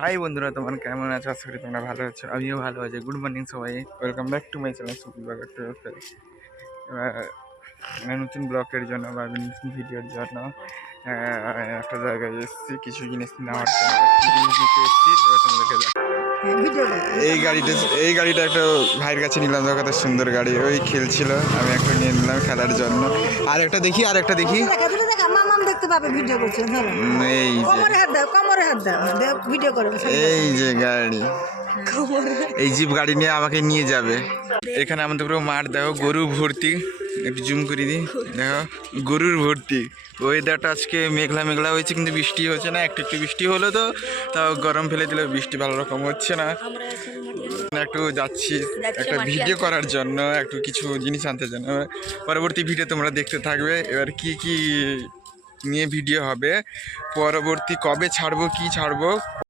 High বন্ধুরা, তোমার কেমন আছো? আশা করি তোমরা ভালো আছো, আমিও ভালো আছি। গুড মর্নিং সবাই, welcome back to my channel Sukul blogger. নতুন ব্লগের জন্য বা নতুন ভিডিওর জন্য একটা জায়গায় এসেছি কিছু জিনিস নেওয়ার জন্য। জিনিস নিতে এসেছি, এবার তোমাদেরকে এই গাড়িটা একটা ভাইয়ের কাছে নিলাম, দেখো কত সুন্দর গাড়ি। ওই খেলছিল, আমি একটা নিয়ে নিলাম খেলার জন্য। আর একটা দেখি এই যে গাড়ি, এই জিপ গাড়ি নিয়ে আমাকে নিয়ে যাবে। এখানে আমাদের পুরো মাঠ, দেখো গরু ভর্তি। একটু জুম করে দিই, দেখো গরুর ভর্তি। ওয়েদারটা আজকে মেঘলা মেঘলা হয়েছে, কিন্তু বৃষ্টি হচ্ছে না। একটু বৃষ্টি হলো তো তাও গরম ফেলে দিলে, বৃষ্টি ভালো রকম হচ্ছে না। একটু যাচ্ছি একটা ভিডিও করার জন্য, একটু কিছু জিনিস আনতে জন্য। পরবর্তী ভিডিও তোমরা দেখতে থাকবে। এবার কি কি নিয়ে ভিডিও হবে, পরবর্তী কবে ছাড়বো, কি ছাড়বো,